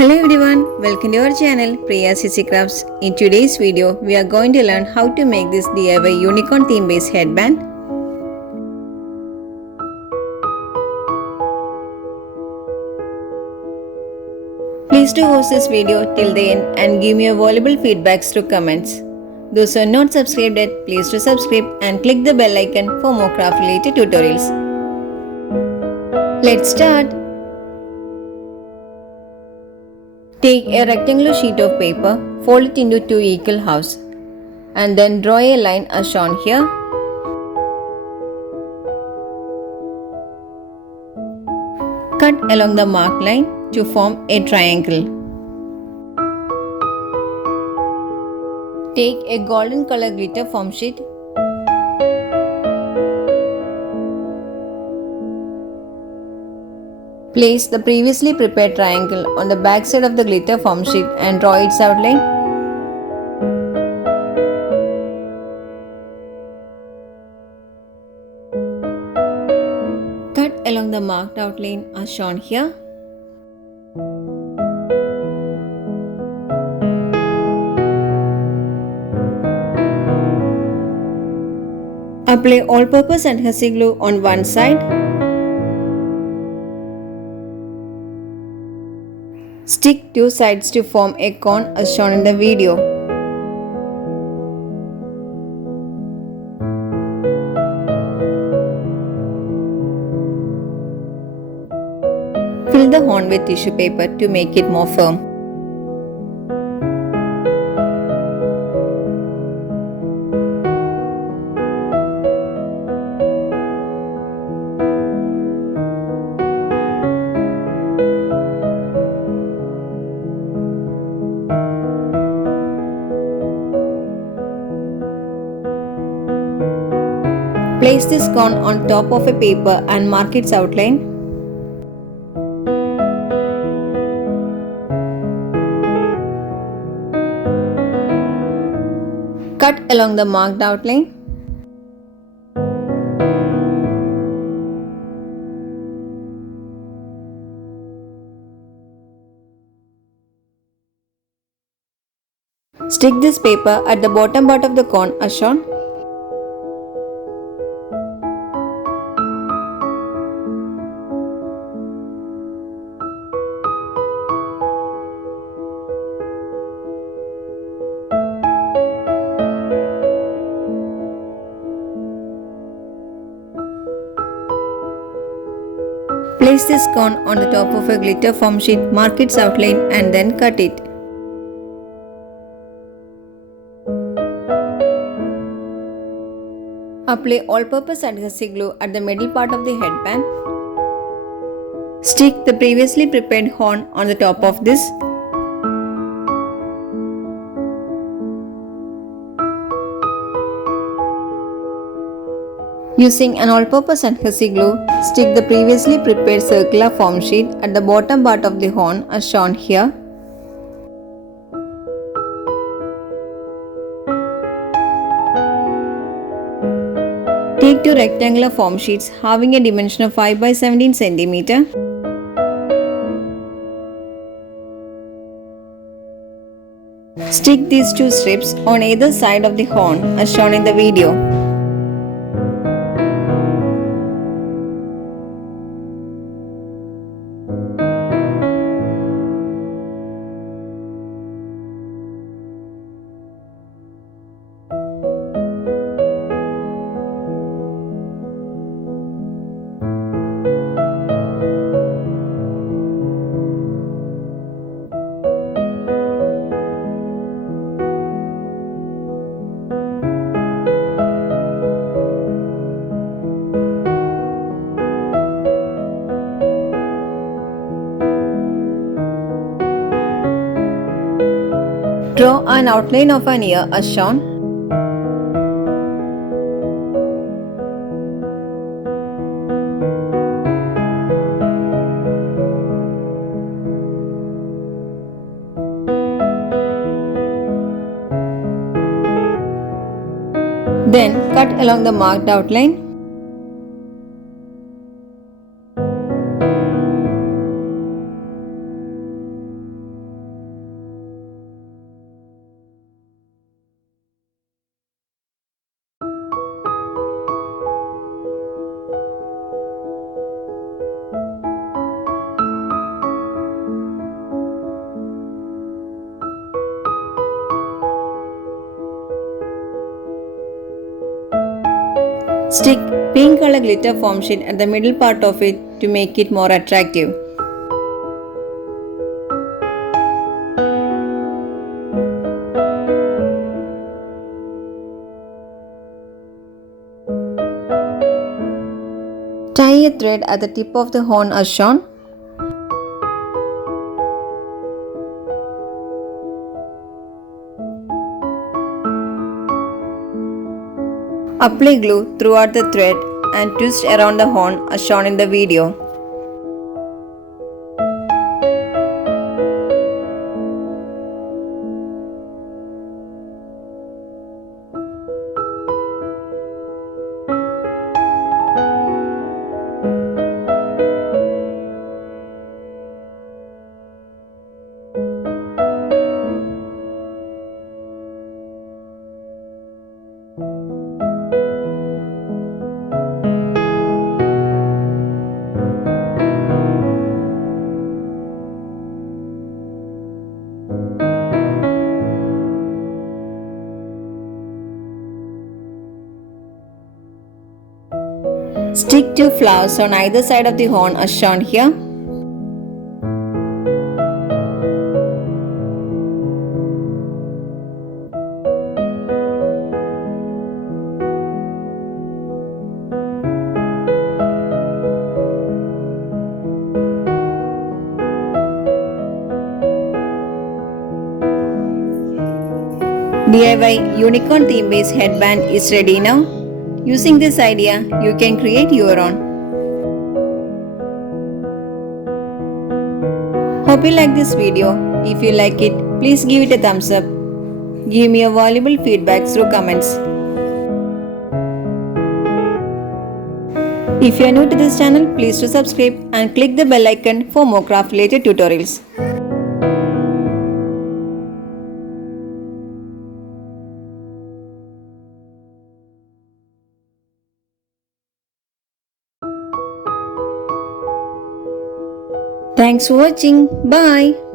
Hello everyone, welcome to our channel Priya CC Crafts. In today's video, we are going to learn how to make this DIY unicorn theme based headband. Please do watch this video till the end and give me your valuable feedbacks through comments. Those who are not subscribed yet, please do subscribe and click the bell icon for more craft related tutorials. Let's start. Take a rectangular sheet of paper, fold it into two equal halves, and then draw a line as shown here. Cut along the marked line to form a triangle. Take a golden color glitter foam sheet. Place the previously prepared triangle on the back side of the glitter foam sheet and draw its outline. Cut along the marked outline as shown here. Apply all-purpose adhesive glue on one side. Stick two sides to form a cone as shown in the video. Fill the horn with tissue paper to make it more firm. Place this cone on top of a paper and mark its outline. Cut along the marked outline. Stick this paper at the bottom part of the cone as shown. Place this cone on the top of a glitter foam sheet, mark its outline and then cut it. Apply all-purpose adhesive glue at the middle part of the headband. Stick the previously prepared horn on the top of this. Using an all-purpose adhesive glue, stick the previously prepared circular foam sheet at the bottom part of the horn as shown here. Take two rectangular foam sheets having a dimension of 5 by 17 cm. Stick these two strips on either side of the horn as shown in the video. Draw an outline of an ear as shown. Then cut along the marked outline. Stick pink color glitter foam sheet at the middle part of it to make it more attractive. Tie a thread at the tip of the horn as shown. Apply glue throughout the thread and twist around the horn as shown in the video. Stick two flowers on either side of the horn as shown here. DIY unicorn theme based headband is ready now. Using this idea, you can create your own. Hope you like this video. If you like it, please give it a thumbs up. Give me a valuable feedback through comments. If you are new to this channel, please do subscribe and click the bell icon for more craft related tutorials. Thanks for watching. Bye.